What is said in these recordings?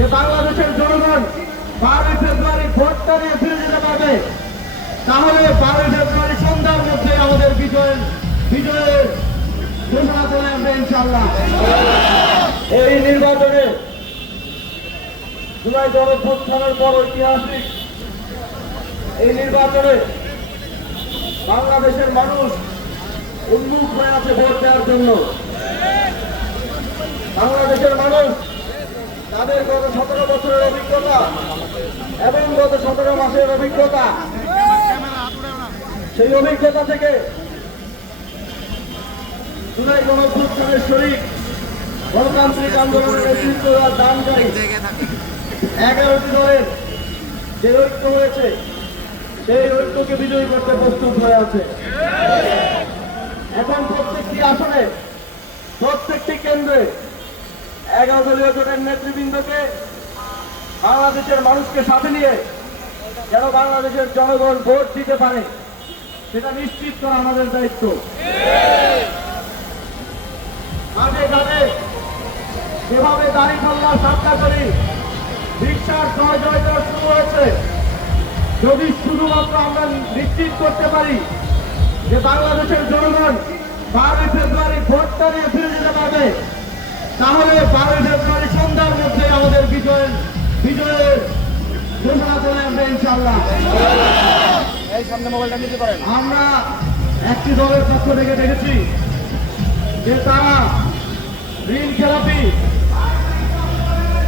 যে বাংলাদেশের জনগণ 12 ফেব্রুয়ারি ভোটটা নিয়ে ফিরে যেতে পারবে, তাহলে 12 ফেব্রুয়ারি সন্ধ্যার মধ্যে আমাদের বিজয়ের ঘোষণা করে আমরা ইনশাআল্লাহ এই নির্বাচনে জুলাই গণঅভ্যুত্থানের পর ঐতিহাসিক এই নির্বাচনে বাংলাদেশের মানুষ উন্মুখ হয়ে আছে ভোট দেওয়ার জন্য। বাংলাদেশের মানুষ তাদের গত 17 বছরের অভিজ্ঞতা এবং গত 17 মাসের অভিজ্ঞতা, সেই অভিজ্ঞতা থেকে জুলাই গণঅভ্যুত্থানের শরীক গণতান্ত্রিক আন্দোলনের নেতৃত্ব দেওয়ার দানকারী 11টি দলের যে ঐক্য হয়েছে, সেই ঐক্যকে বিজয়ী করতে প্রস্তুত হয়ে আছে। এখন প্রত্যেকটি আসনে, প্রত্যেকটি কেন্দ্রে 11 দলীয় জোটের নেতৃবৃন্দকে বাংলাদেশের মানুষকে সাথে নিয়ে যেন বাংলাদেশের জনগণ ভোট দিতে পারে, সেটা নিশ্চিত করা আমাদের দায়িত্ব। কাঁধে কাঁধে যেভাবে দাঁড়িপাল্লা সাতটা করি রিক্সার জয় শুরু হয়েছে, যদি শুধুমাত্র আমরা নিশ্চিত করতে পারি যে বাংলাদেশের জনগণ 12 ফেব্রুয়ারি ভোটটা নিয়ে ফিরে যেতে পারবে, তাহলে 12 ফেব্রুয়ারি সন্ধ্যার মধ্যে আমাদের বিজয়ের ঘোষণা করে আমরা ইনশাআল্লাহ। আমরা একটি দলের পক্ষ থেকে দেখেছি যে তারা ঋণ খেলাপি,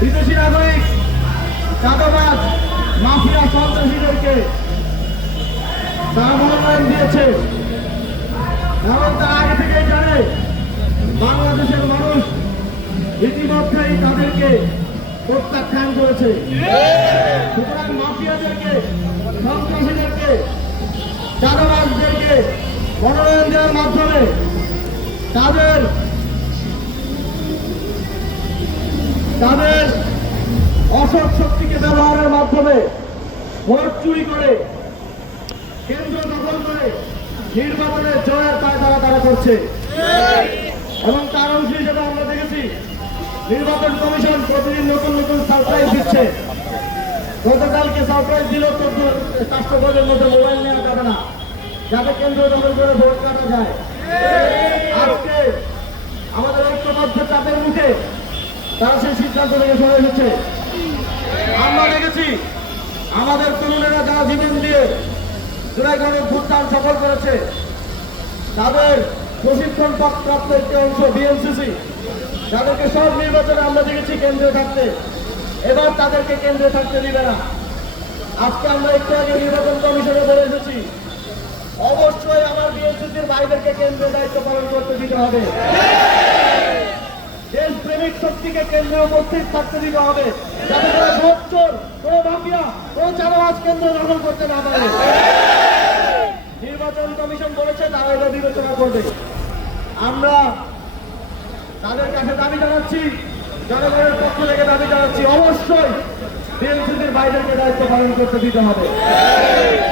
বিদেশি নাগরিক, চাঁদাবাজ, মাফিয়া সন্ত্রাসীদেরকে তারা মনোনয়ন দিয়েছে, এবং তারা আগে থেকেই জানে বাংলাদেশের মানুষ ইতিমধ্যেই তাদেরকে প্রত্যাখ্যান করেছে। সুতরাং মাফিয়াদেরকে, সন্ত্রাসীদেরকে, চাঁদাবাজদেরকে মনোনয়ন দেওয়ার মাধ্যমে তাদের অসৎ শক্তিকে ব্যবহারের মাধ্যমে ভোট চুরি করে, কেন্দ্র দখল করে নির্বাচনের জয়ের পায়তারা তারা করছে। এবং তার অংশ হিসেবে আমরা দেখেছি নির্বাচন কমিশন প্রতিদিন নতুন নতুন সারপ্রাইজ দিচ্ছে। গতকালকে সারপ্রাইজ দিল 400 গজের মধ্যে মোবাইল নেওয়া যাবে না, যাতে কেন্দ্র দখল করে ভোট কাটা যায়। আজকে আমাদের ঐক্যবদ্ধ চাপের মুখে তারা সেই সিদ্ধান্ত থেকে সরে এসেছে। আমরা দেখেছি আমাদের তরুণেরা যারা জীবন দিয়ে জুলাই গণঅভ্যুত্থান সফল করেছে, তাদের প্রশিক্ষণ প্রাপ্ত একটি অংশ বিএনসিসি, তাদেরকে সব নির্বাচনে আমরা দেখেছি কেন্দ্রে থাকতে, এবার তাদেরকে কেন্দ্রে থাকতে দিবে না। আজকে আমরা একটু আগে নির্বাচন কমিশনে বলে এসেছি, অবশ্যই আমার বিএনসিসির ভাইদেরকে কেন্দ্রে দায়িত্ব পালন করতে দিতে হবে। দেশপ্রেমিক শক্তিকে কেন্দ্রে উপস্থিত থাকতে দিতে হবে, যাতে তারা ভোট চোর, কোনো মাফিয়া, কোনো চাঁদাবাজ কেন্দ্র দখল করতে না পারে। নির্বাচন কমিশন বলেছে তারা এটা বিবেচনা করবে। আমরা তাদের কাছে দাবি জানাচ্ছি, জনগণের পক্ষ থেকে দাবি জানাচ্ছি, অবশ্যই বিএনসিসির ভাইদেরকে দায়িত্ব পালন করতে দিতে হবে।